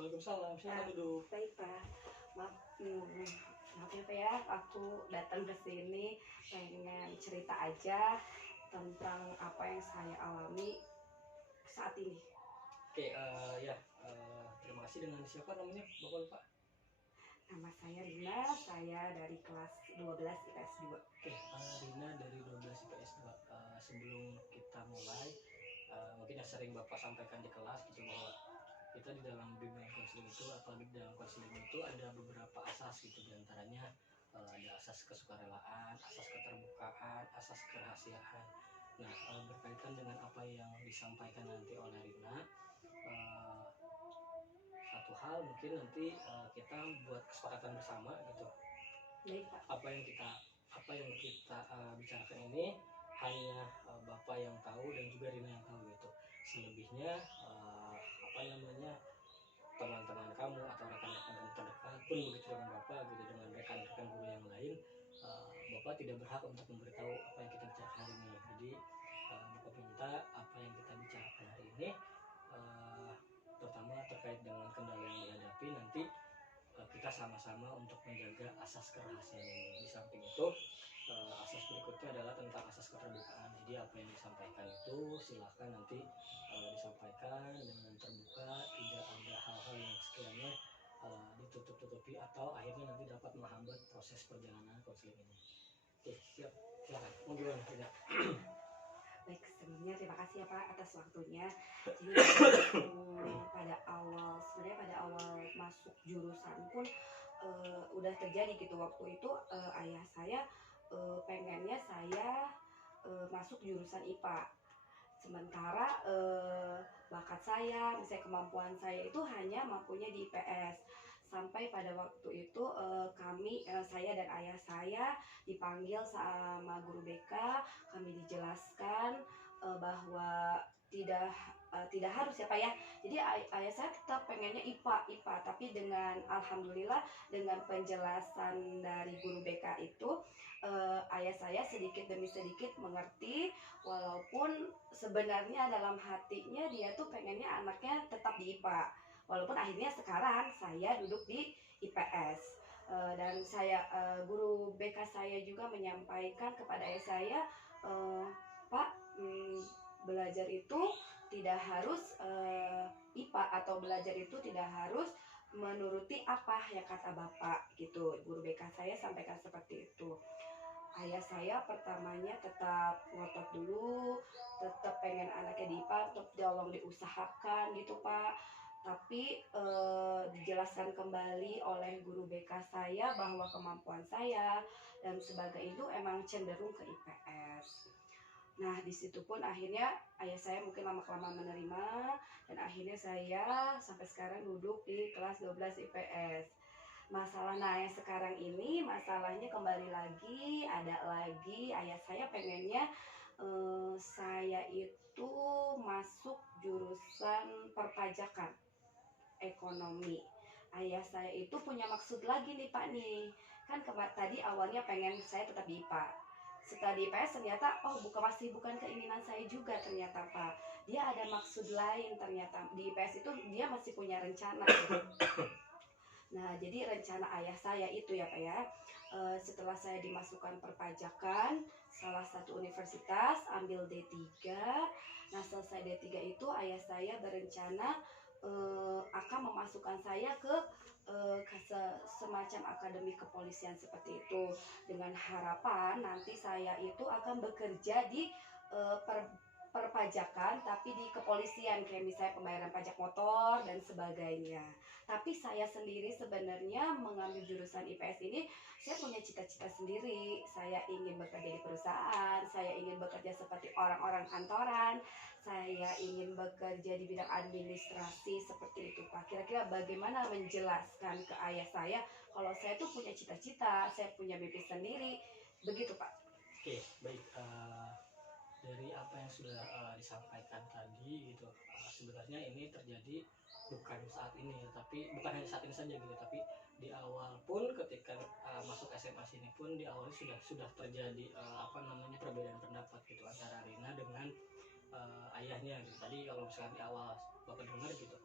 Waalaikumsalam, silakan duduk. Baik Pak, maaf, maaf ya Pak ya, aku datang ke sini pengen cerita aja tentang apa yang saya alami saat ini. Oke, ya, terima kasih. Dengan siapa namanya, Bapak lupa? Nama saya Rina, saya dari kelas 12 IPS 2. Oke, Rina dari 12 IPS 2. Sebelum kita mulai, mungkin yang sering Bapak sampaikan di kelas gitu, bahwa kita di dalam bimbingan konseling itu, apalagi di dalam konseling itu ada beberapa asas gitu, diantaranya ada asas kesukarelaan, asas keterbukaan, asas kerahasiaan. Nah, berkaitan dengan apa yang disampaikan nanti oleh Rina, satu hal mungkin nanti kita buat kesepakatan bersama gitu. Baik Pak. Apa yang kita bicarakan ini hanya Bapak yang tahu dan juga Rina yang tahu gitu. Selebihnya teman-teman kamu atau rekan-rekan kamu terdekat pun begitu dengan Bapak gitu, dengan rekan-rekan guru yang lain, Bapak tidak berhak untuk memberitahu apa yang kita bicarakan hari ini. Jadi Bapak minta apa yang kita bicarakan hari ini, terutama terkait dengan kendala yang dihadapi, nanti kita sama-sama untuk menjaga asas kerahasiaan ini. Di samping itu, asas berikutnya adalah tentang asas keterbukaan. Jadi apa yang disampaikan itu silahkan nanti disampaikan dengan terbuka, tidak ada hal-hal yang sekiranya ditutup-tutupi atau akhirnya nanti dapat menghambat proses perjalanan konseling ini. Oke, siap, silakan. Mau gimana? Tidak. Baik, sebelumnya terima kasih ya Pak atas waktunya. Jadi pada awal masuk jurusan pun udah terjadi gitu. Waktu itu ayah saya pengennya saya masuk jurusan IPA. Sementara bakat saya, misalnya kemampuan saya itu hanya mampunya di IPS. Sampai pada waktu itu saya dan ayah saya dipanggil sama guru BK, kami dijelaskan bahwa tidak harus ya Pak ya. Jadi ayah saya tetap pengennya IPA, tapi dengan alhamdulillah dengan penjelasan dari guru BK itu ayah saya sedikit demi sedikit mengerti, walaupun sebenarnya dalam hatinya dia tuh pengennya anaknya tetap di IPA. Walaupun akhirnya sekarang saya duduk di IPS. Dan guru BK saya juga menyampaikan kepada ayah saya, Pak, belajar itu tidak harus IPA, atau belajar itu tidak harus menuruti apa yang kata Bapak gitu. Guru BK saya sampaikan seperti itu. Ayah saya pertamanya tetap ngotot dulu, tetap pengen anaknya di IPA, untuk tolong diusahakan gitu Pak. Tapi dijelaskan kembali oleh guru BK saya bahwa kemampuan saya dan sebagainya itu emang cenderung ke IPS. Nah, di situ pun akhirnya ayah saya mungkin lama-kelamaan menerima, dan akhirnya saya sampai sekarang duduk di kelas 12 IPS. Yang sekarang ini masalahnya kembali lagi, ada lagi ayah saya pengennya saya itu masuk jurusan perpajakan ekonomi. Ayah saya itu punya maksud lagi nih Pak nih, kan tadi awalnya pengen saya tetap di IPA. Setelah di IPS ternyata masih bukan keinginan saya juga ternyata Pak. Dia ada maksud lain ternyata. Di IPS itu dia masih punya rencana gitu. Nah, jadi rencana ayah saya itu ya Pak ya, setelah saya dimasukkan perpajakan salah satu universitas, ambil D3. Nah, selesai D3 itu ayah saya berencana akan memasukkan saya ke semacam akademi kepolisian seperti itu, dengan harapan nanti saya itu akan bekerja di perpajakan tapi di kepolisian, kayak misalnya pembayaran pajak motor dan sebagainya. Tapi saya sendiri sebenarnya mengambil jurusan IPS ini, saya punya cita-cita sendiri. Saya ingin bekerja di perusahaan, saya ingin bekerja seperti orang-orang kantoran, saya ingin bekerja di bidang administrasi seperti itu Pak. Kira-kira bagaimana menjelaskan ke ayah saya kalau saya tuh punya cita-cita, saya punya mimpi sendiri, begitu Pak. Oke, baik. Dari apa yang sudah disampaikan tadi gitu, sebenarnya ini terjadi bukan saat ini, tapi bukan hanya saat ini saja gitu, tapi di awal pun ketika masuk SMA sini pun di awal sudah terjadi perbedaan pendapat gitu antara Rina dengan ayahnya gitu. Tadi kalau misalnya di awal Bapak dengar gitu,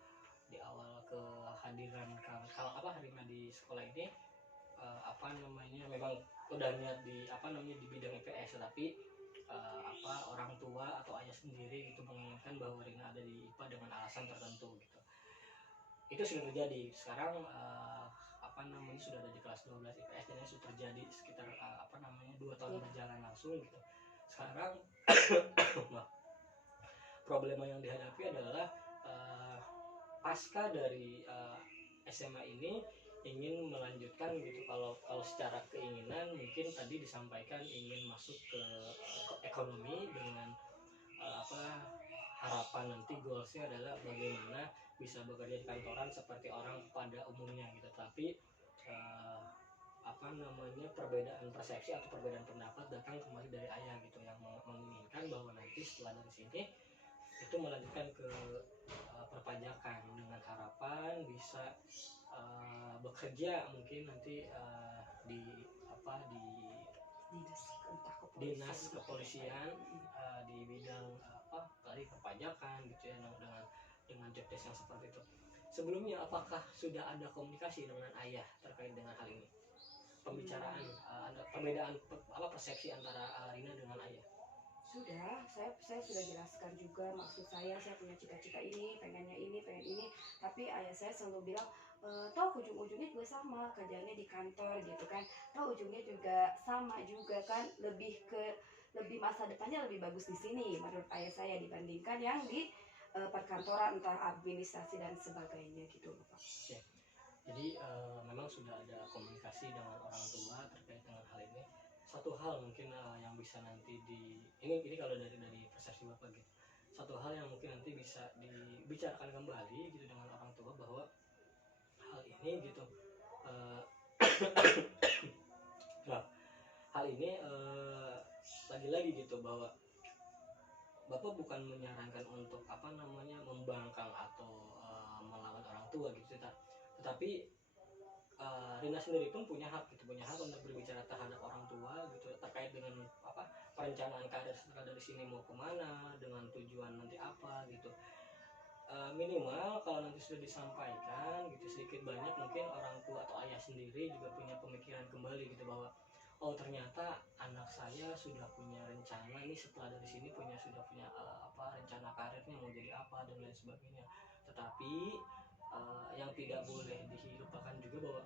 di awal kehadiran kalau Rina di sekolah ini memang udah niat di bidang IPS, tapi orang tua atau ayah sendiri itu menginginkan bahwa Rina ada di IPA dengan alasan tertentu gitu. Itu sudah terjadi sekarang, sudah ada di kelas 12 IPS, dan sudah terjadi sekitar 2 tahun berjalan langsung gitu. Sekarang nah, problema yang dihadapi adalah pasca dari SMA ini ingin melanjutkan gitu. Kalau secara keinginan mungkin tadi disampaikan ingin masuk ke ekonomi dengan harapan nanti goalsnya adalah bagaimana bisa bekerja di kantoran seperti orang pada umumnya gitu. Tapi perbedaan persepsi atau perbedaan pendapat datang kembali dari ayah gitu, yang menginginkan bahwa nanti setelah dari sini itu melanjutkan ke perpajakan dengan harapan bisa bekerja mungkin nanti di dinas kepolisian di bidang tadi perpajakan gitu ya, dengan job desk yang seperti itu. Sebelumnya apakah sudah ada komunikasi dengan ayah terkait dengan hal ini? Pembicaraan, ada perbedaan persepsi antara Rina dengan ayah? Sudah, saya sudah jelaskan juga maksud saya punya cita-cita ini, pengen ini, tapi ayah saya selalu bilang, toh ujung-ujungnya juga sama, kerjanya di kantor gitu kan, toh ujungnya juga sama juga kan, lebih masa depannya lebih bagus di sini menurut ayah saya dibandingkan yang di perkantoran, entah administrasi dan sebagainya gitu loh Pak. Oke. Jadi memang sudah ada komunikasi dengan orang tua terkait dengan hal ini. Satu hal mungkin yang bisa nanti ini kalau dari persepsi Bapak gitu. Satu hal yang mungkin nanti bisa dibicarakan kembali gitu dengan orang tua, bahwa hal ini gitu nah, hal ini lagi-lagi gitu, bahwa Bapak bukan menyarankan untuk membangkang atau melawan orang tua gitu, tetapi Rina sendiri pun punya hak untuk berbicara terhadap orang tua gitu terkait dengan perencanaan karir setelah dari sini mau kemana, dengan tujuan nanti apa gitu. Minimal kalau nanti sudah disampaikan gitu sedikit banyak, mungkin orang tua atau ayah sendiri juga punya pemikiran kembali gitu, bahwa oh ternyata anak saya sudah punya rencana nih setelah dari sini, sudah punya rencana karirnya mau jadi apa dan lain sebagainya. Tetapi yang tidak boleh dilupakan juga bahwa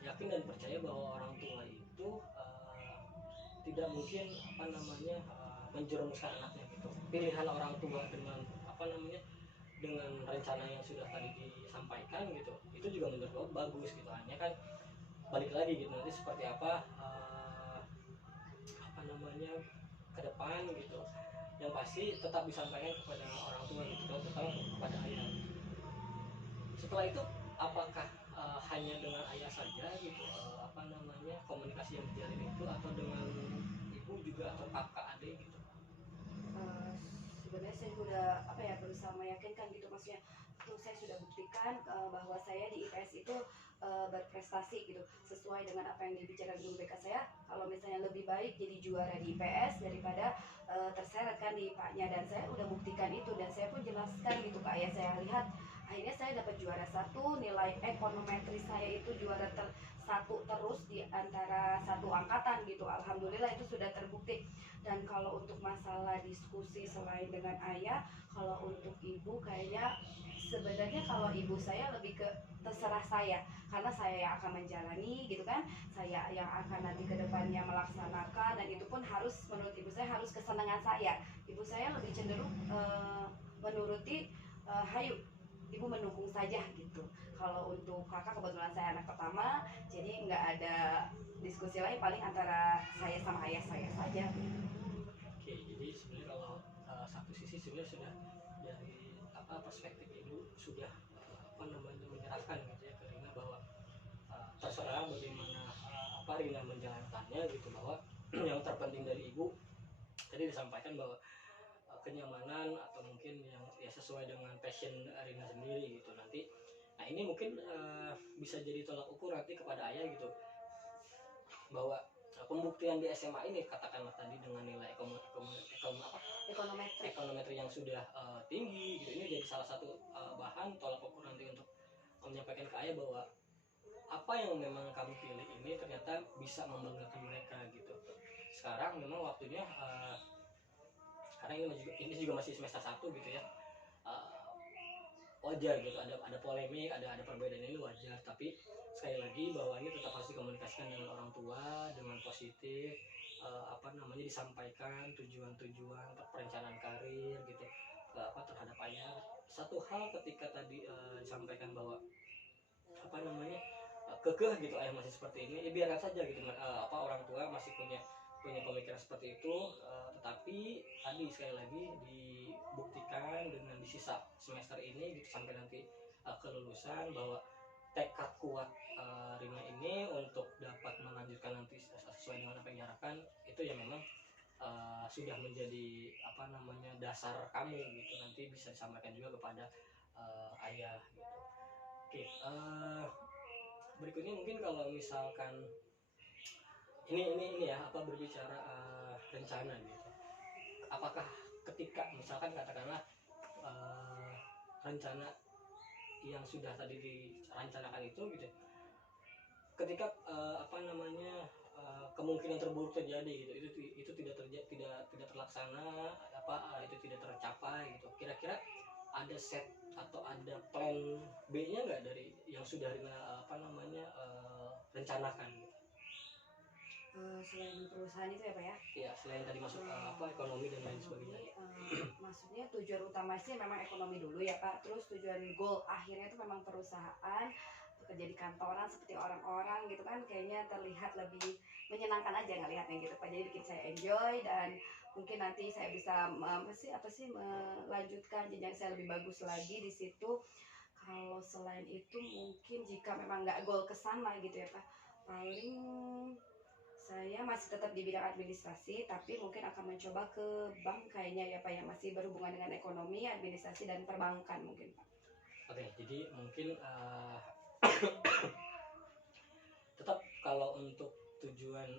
yakin dan percaya bahwa orang tua itu tidak mungkin menjerumuskan anaknya gitu. Pilihan orang tua dengan rencana yang sudah tadi disampaikan gitu, itu juga menurut gue bagus gitu. Hanya kan balik lagi gitu, nanti seperti apa ke depan gitu, yang pasti tetap disampaikan kepada orang tua gitu, terutama kepada ayah. Setelah itu apakah hanya dengan ayah saja gitu komunikasi yang terjalin itu, atau dengan ibu juga atau kakak adik gitu? Sebenarnya saya sudah berusaha meyakinkan gitu, maksudnya tuh saya sudah buktikan bahwa saya di IPS itu berprestasi gitu sesuai dengan apa yang dibicarakan guru BK saya. Kalau misalnya lebih baik jadi juara di IPS daripada terseret kan di IPA-nya, dan saya udah buktikan itu, dan saya pun jelaskan gitu ke ayah saya, lihat akhirnya saya dapat juara 1, nilai ekonometri saya itu juara satu terus di antara satu angkatan gitu. Alhamdulillah itu sudah terbukti. Dan kalau untuk masalah diskusi selain dengan ayah, kalau untuk ibu kayaknya sebenarnya kalau ibu saya lebih ke terserah saya, karena saya yang akan menjalani gitu kan, saya yang akan nanti ke depannya melaksanakan, dan itu pun harus menurut ibu saya harus kesenangan saya. Ibu saya lebih cenderung menuruti hayu, ibu mendukung saja gitu. Kalau untuk kakak, kebetulan saya anak pertama, jadi nggak ada diskusi lain, paling antara saya sama ayah saya saja. Oke, jadi sebenarnya kalau satu sisi sebenarnya sudah dari perspektif ibu sudah menyerahkan gitu ya ke Rina, bahwa terserah bagaimana Rina menjalankannya gitu, bahwa yang terpenting dari ibu tadi disampaikan bahwa kenyamanan atau mungkin yang sesuai dengan passion Rina sendiri gitu. Nanti nah ini mungkin bisa jadi tolak ukur nanti kepada ayah gitu, bahwa pembuktian di SMA ini katakanlah tadi dengan nilai Ekonometrik. ekonometri yang sudah tinggi gitu, ini jadi salah satu bahan tolak ukur nanti untuk menyampaikan ke ayah bahwa apa yang memang kamu pilih ini ternyata bisa membanggakan mereka gitu. Sekarang memang waktunya sekarang ini juga masih semester 1 gitu ya, wajar gitu, ada polemik, ada perbedaan, ini wajar, tapi sekali lagi bahwa ini tetap harus dikomunikasikan dengan orang tua dengan positif, disampaikan tujuan perencanaan karir gitu terhadap ayah. Satu hal ketika tadi disampaikan bahwa kekeh gitu ayah masih seperti ini, ya biarkan saja gitu, orang tua masih punya pemikiran seperti itu, tetapi tadi sekali lagi dibuktikan dengan di sisa semester ini gitu sampai nanti kelulusan bahwa tekad kuat Rina ini untuk dapat melanjutkan nanti sesuai dengan apa yang diharapkan itu ya memang sudah menjadi dasar kamu gitu, nanti bisa disampaikan juga kepada ayah gitu. Oke, berikutnya mungkin kalau misalkan ini ya berbicara rencana gitu, apakah ketika misalkan katakanlah rencana yang sudah tadi direncanakan itu gitu, ketika kemungkinan terburuk terjadi gitu, itu tidak terlaksana, itu tidak tercapai gitu, kira-kira ada set atau ada plan B-nya nggak dari yang sudah Rina rencanakan gitu? Selain perusahaan itu ya Pak ya? Iya, selain tadi masuk ekonomi dan lain sebagainya. Maksudnya tujuan utama sih memang ekonomi dulu ya Pak, terus tujuan goal akhirnya itu memang perusahaan, bekerja di kantoran seperti orang-orang gitu kan, kayaknya terlihat lebih menyenangkan aja ngelihatnya gitu Pak, jadi bikin saya enjoy dan mungkin nanti saya bisa melanjutkan jenjang saya lebih bagus lagi di situ. Kalau selain itu mungkin jika memang nggak goal ke sana gitu ya Pak, paling saya masih tetap di bidang administrasi, tapi mungkin akan mencoba ke bank kayaknya ya Pak, yang masih berhubungan dengan ekonomi, administrasi, dan perbankan mungkin Pak. Oke, jadi mungkin tetap kalau untuk tujuan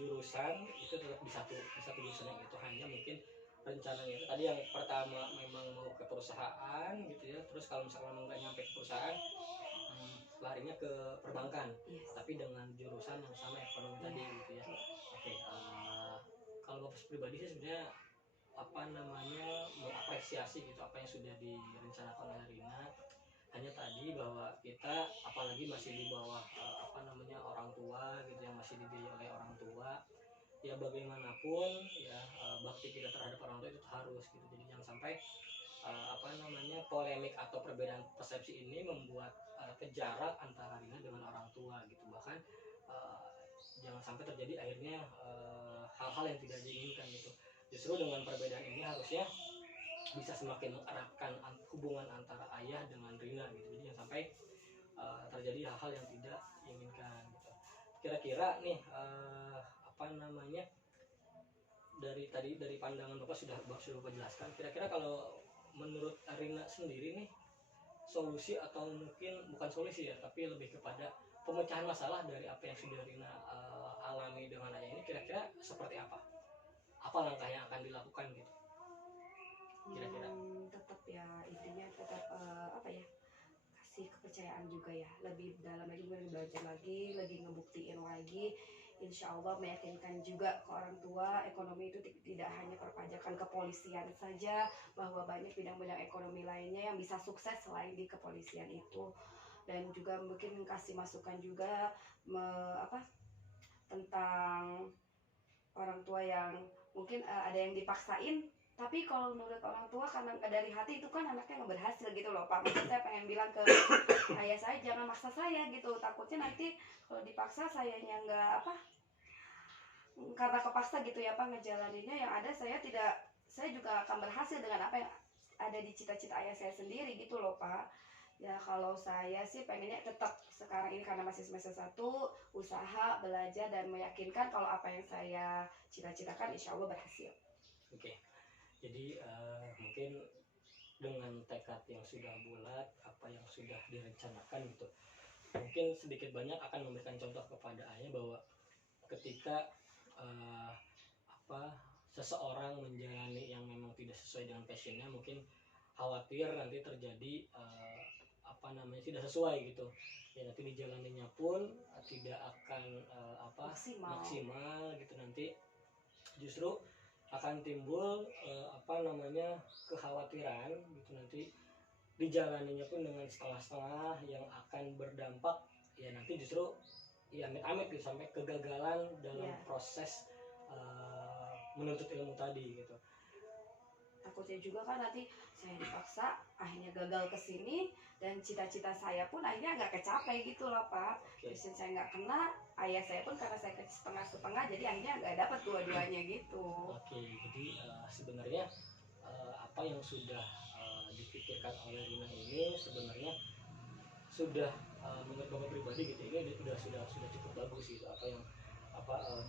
jurusan itu tetap di satu jurusan yang itu, hanya mungkin rencananya itu tadi yang pertama memang mau ke perusahaan gitu ya, terus kalau misalnya memang nggak nyampe ke perusahaan larinya ke perbankan, Yes. tapi dengan jurusan yang sama ekonomi tadi gitu ya. Oke, kalau Bapak pribadi sih sebenarnya mengapresiasi gitu apa yang sudah direncanakan oleh Rina, hanya tadi bahwa kita apalagi masih di bawah orang tua gitu, yang masih dibiayai oleh orang tua, ya bagaimanapun ya bakti kita terhadap orang tua itu harus gitu, jadi jangan sampai polemik atau perbedaan persepsi ini membuat jarak antara Rina dengan orang tua gitu, bahkan jangan sampai terjadi akhirnya hal-hal yang tidak diinginkan gitu. Justru dengan perbedaan ini harusnya bisa semakin mengeratkan hubungan antara ayah dengan Rina gitu, jadi jangan sampai terjadi hal-hal yang tidak diinginkan gitu. Kira-kira nih dari pandangan Bapak sudah Bapak jelaskan, kira-kira kalau menurut Rina sendiri nih, solusi atau mungkin bukan solusi ya, tapi lebih kepada pemecahan masalah dari apa yang sudah Rina alami dengan ayah ini, kira-kira seperti apa? Apa langkah yang akan dilakukan gitu? Kira-kira? Tetap ya, intinya tetap kasih kepercayaan juga ya, lebih dalam lagi, belajar lagi, lebih ngebuktiin lagi, insya Allah meyakinkan juga ke orang tua, ekonomi itu tidak hanya perpajakan kepolisian saja, bahwa banyak bidang-bidang ekonomi lainnya yang bisa sukses selain di kepolisian itu. Dan juga mungkin kasih masukan juga tentang orang tua yang mungkin ada yang dipaksain, tapi kalau menurut orang tua karena dari hati itu kan anaknya nggak berhasil gitu loh Pak. Maksud saya pengen bilang ke ayah saya, jangan maksa saya gitu, takutnya nanti kalau dipaksa sayanya nggak karena kepaksa gitu ya Pak ngejalaninnya, yang ada saya juga akan berhasil dengan apa yang ada di cita-cita ayah saya sendiri gitu loh Pak. Ya kalau saya sih pengennya tetap sekarang ini karena masih semester 1, usaha, belajar, dan meyakinkan kalau apa yang saya cita-citakan insya Allah berhasil. Oke, jadi mungkin dengan tekad yang sudah bulat, apa yang sudah direncanakan gitu, mungkin sedikit banyak akan memberikan contoh kepada ayah bahwa ketika seseorang menjalani yang memang tidak sesuai dengan passionnya, mungkin khawatir nanti terjadi tidak sesuai gitu ya, nanti dijalaninya pun tidak akan maksimal gitu, nanti justru akan timbul kekhawatiran gitu, nanti dijalaninya pun dengan setengah-setengah yang akan berdampak ya nanti justru ya amit-amit gitu sampai kegagalan dalam proses menuntut ilmu tadi gitu. Takutnya juga kan nanti saya dipaksa akhirnya gagal ke sini dan cita-cita saya pun akhirnya nggak kecapai gitu loh Pak. Passion saya nggak kena, ayah saya pun karena saya setengah-setengah jadi akhirnya nggak dapat dua-duanya gitu. Oke, jadi sebenarnya apa yang sudah dipikirkan oleh Rina ini sebenarnya sudah menurut Bapak pribadi gitu, ini sudah cukup bagus gitu,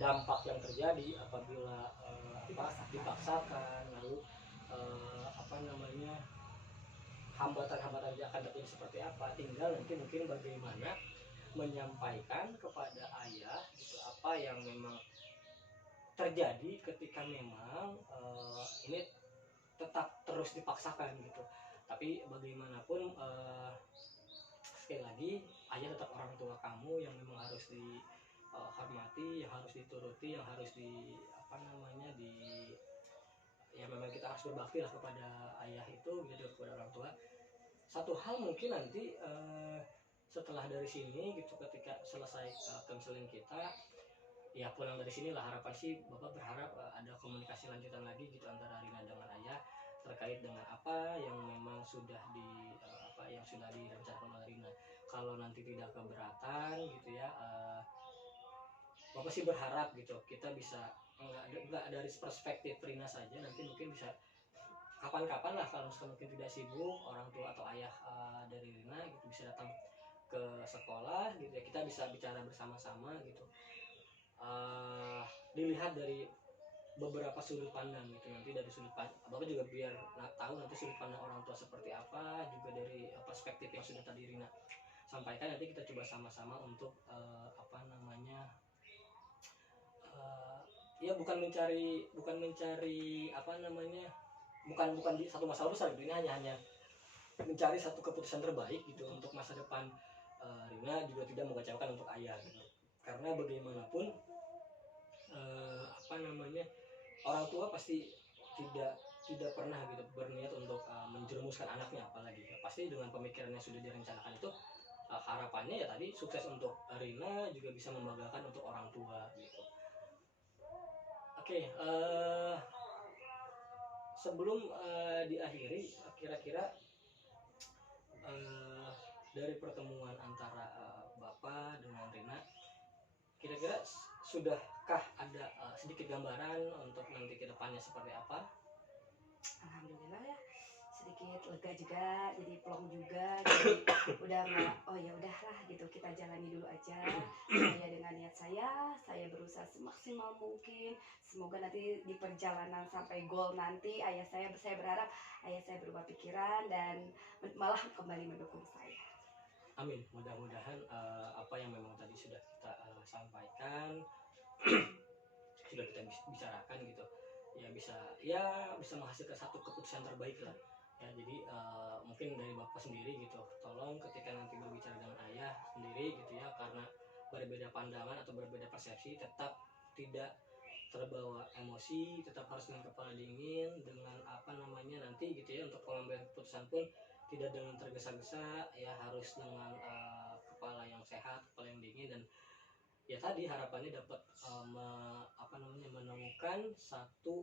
dampak yang terjadi apabila dipaksakan, lalu hambatan-hambatan yang akan terjadi seperti apa, tinggal nanti mungkin bagaimana menyampaikan kepada ayah gitu apa yang memang terjadi ketika memang ini tetap terus dipaksakan gitu. Tapi bagaimanapun sekali lagi ayah tetap orang tua kamu yang memang harus dihormati, yang harus dituruti, yang harus ya memang kita harus berbakti lah kepada ayah itu gitu, kepada orang tua. Satu hal mungkin nanti setelah dari sini gitu, ketika selesai konseling kita ya pulang dari sini lah, harapan sih Bapak berharap ada komunikasi lanjutan lagi gitu antara Rina dengan ayah terkait dengan apa yang memang sudah yang sudah direncanakan oleh Rina. Kalau nanti tidak keberatan gitu ya, Bapak sih berharap gitu kita bisa enggak dari perspektif Rina saja, nanti mungkin bisa kapan-kapan lah kalau mungkin tidak sibuk, orang tua atau ayah dari Rina gitu bisa datang ke sekolah gitu ya, kita bisa bicara bersama-sama gitu, dilihat dari beberapa sudut pandang gitu, nanti dari sudut pandang Bapak juga biar tahu nanti sudut pandang orang tua seperti apa, juga dari perspektif yang sudah tadi Rina sampaikan, nanti kita coba sama-sama untuk ya bukan mencari bukan di satu masalah besar gitu, ini hanya mencari satu keputusan terbaik gitu untuk masa depan Rina, juga tidak mengecewakan untuk ayah gitu. Karena bagaimanapun orang tua pasti tidak pernah gitu berniat untuk menjerumuskan anaknya, apalagi pasti dengan pemikiran yang sudah direncanakan itu harapannya ya tadi sukses untuk Rina, juga bisa membanggakan untuk orang tua gitu. Oke, sebelum diakhiri, kira-kira dari pertemuan antara Bapak dengan Rina, kira-kira sudahkah ada sedikit gambaran untuk nanti ke depannya seperti apa? Alhamdulillah ya, sedikit lega juga, jadi plong juga, jadi udah nggak, oh ya udahlah gitu, kita jalani dulu aja. Saya dengan niat saya berusaha semaksimal mungkin, semoga nanti di perjalanan sampai goal nanti saya berharap ayah saya berubah pikiran dan malah kembali mendukung saya. Amin, mudah-mudahan apa yang memang tadi sudah kita sampaikan sudah kita bicarakan gitu ya, bisa menghasilkan satu keputusan terbaik lah ya. Jadi mungkin dari Bapak sendiri gitu, tolong ketika nanti berbicara dengan ayah sendiri gitu ya, karena berbeda pandangan atau berbeda persepsi, tetap tidak terbawa emosi, tetap harus dengan kepala dingin, dengan nanti gitu ya, untuk pengambilan keputusan pun tidak dengan tergesa-gesa ya, harus dengan kepala yang sehat, kepala yang dingin, dan ya tadi harapannya dapat menemukan satu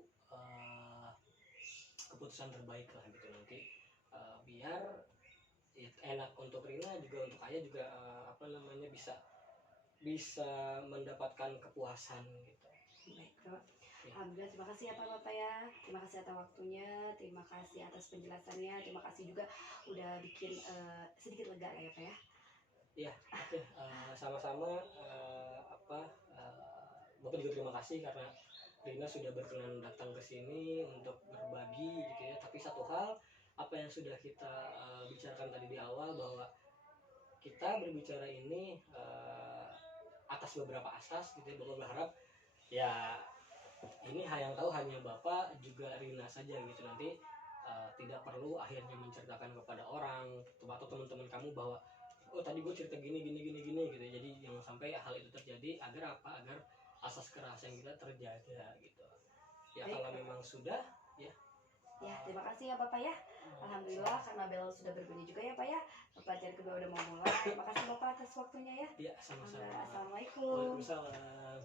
keputusan terbaik lah gitu nanti, biar ya, enak untuk Rina juga, untuk ayah juga bisa mendapatkan kepuasan gitu. Baik Pak, alhamdulillah, terima kasih ya Bapak ya, terima kasih atas waktunya, terima kasih atas penjelasannya, terima kasih juga udah bikin sedikit lega lah ya Pak ya. Iya, oke, sama-sama. Bapak juga terima kasih karena Rina sudah berkenan datang ke sini untuk berbagi gitu ya. Tapi satu hal, apa yang sudah kita bicarakan tadi di awal, bahwa kita berbicara ini atas membahas beberapa asas gitu ya. Bapak berharap ya ini yang tahu hanya Bapak juga Rina saja gitu. Nanti tidak perlu akhirnya menceritakan kepada orang atau teman-teman kamu bahwa oh tadi gue cerita gini gini gini gini gitu. Jadi jangan sampai hal itu terjadi, agar apa, agar asas kerahasiaan kita terjaga gitu ya. Baik, Kalau Bapak. memang sudah ya. Ya, terima kasih ya Bapak ya. Alhamdulillah karena bel sudah berbunyi juga ya Pak ya. Pelajaran kedua udah mau mulai. Terima kasih Bapak atas waktunya ya. Ya, sama-sama. Assalamualaikum. Waalaikumsalam.